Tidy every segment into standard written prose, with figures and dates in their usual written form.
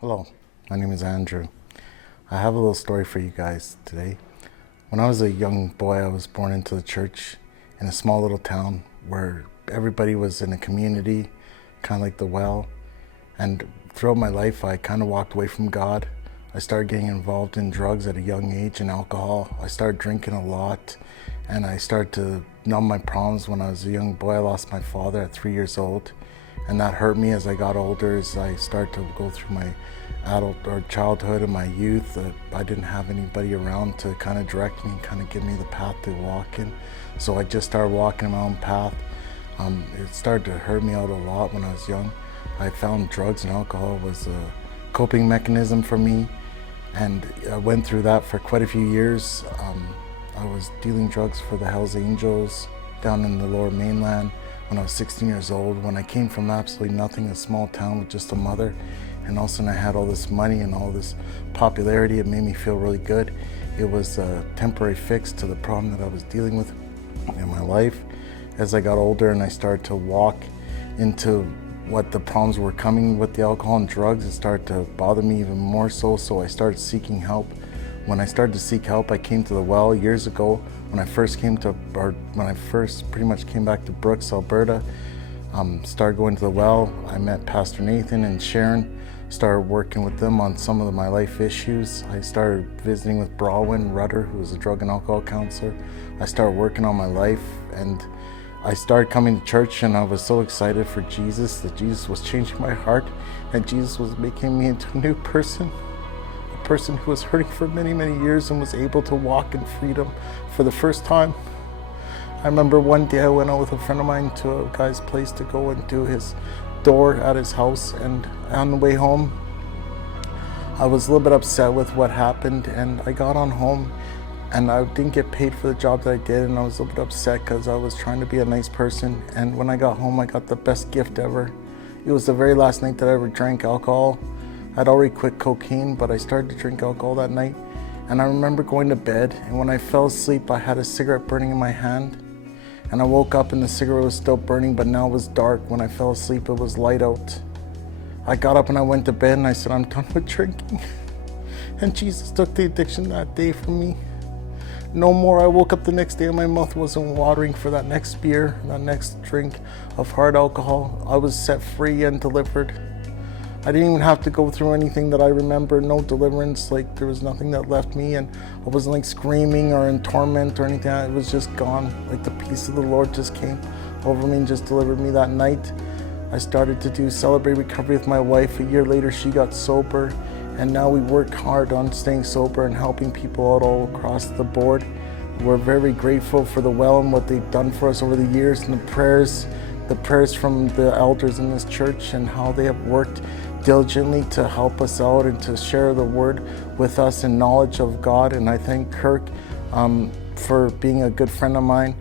Hello, my name is Andrew. I have a little story for you guys today. When I was a young boy, I was born into the church in a small little town where everybody was in a community, kind of like the well. And throughout my life, I kind of walked away from God. I started getting involved in drugs at a young age and alcohol. I started drinking a lot, and I started to numb my problems. When I was a young boy, I lost my father at 3 years old. And that hurt me as I got older, as I started to go through my adult or childhood and my youth. I didn't have anybody around to kind of direct me and kind of give me the path to walk in. So I just started walking my own path. It started to hurt me out a lot when I was young. I found drugs and alcohol was a coping mechanism for me. And I went through that for quite a few years. I was dealing drugs for the Hells Angels down in the Lower Mainland when I was 16 years old, when I came from absolutely nothing, a small town with just a mother, and all of a sudden I had all this money and all this popularity. It made me feel really good. It was a temporary fix to the problem that I was dealing with in my life. As I got older and I started to walk into what the problems were coming with the alcohol and drugs, it started to bother me even more so I started seeking help. When I started to seek help, I came to the well years ago. When I first pretty much came back to Brooks, Alberta, started going to the well. I met Pastor Nathan and Sharon, started working with them on some of my life issues. I started visiting with Bronwyn Rudder, who was a drug and alcohol counselor. I started working on my life, and I started coming to church, and I was so excited for Jesus, that Jesus was changing my heart, and Jesus was making me into a new person. Person who was hurting for many, many years and was able to walk in freedom for the first time. I remember one day I went out with a friend of mine to a guy's place to go and do his door at his house, and on the way home I was a little bit upset with what happened, and I got on home and I didn't get paid for the job that I did, and I was a little bit upset because I was trying to be a nice person. And when I got home, I got the best gift ever. It was the very last night that I ever drank alcohol. I'd already quit cocaine, but I started to drink alcohol that night. And I remember going to bed, and when I fell asleep, I had a cigarette burning in my hand. And I woke up and the cigarette was still burning, but now it was dark. When I fell asleep, it was light out. I got up and I went to bed and I said, I'm done with drinking. And Jesus took the addiction that day from me. No more. I woke up the next day and my mouth wasn't watering for that next beer, that next drink of hard alcohol. I was set free and delivered. I didn't even have to go through anything that I remember, no deliverance, like there was nothing that left me, and I wasn't like screaming or in torment or anything. It was just gone. Like the peace of the Lord just came over me and just delivered me that night. I started to celebrate recovery with my wife. A year later, she got sober, and now we work hard on staying sober and helping people out all across the board. We're very grateful for the well and what they've done for us over the years, and the prayers from the elders in this church, and how they have worked diligently to help us out and to share the word with us and knowledge of God. And I thank Kirk for being a good friend of mine,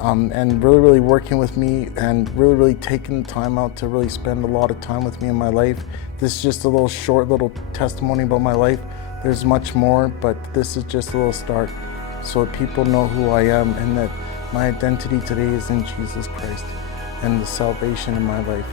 and really working with me, and really taking the time out to really spend a lot of time with me in my life. This is just a little short testimony about my life. There's much more, but this is just a little start, so that people know who I am and that my identity today is in Jesus Christ and the salvation in my life.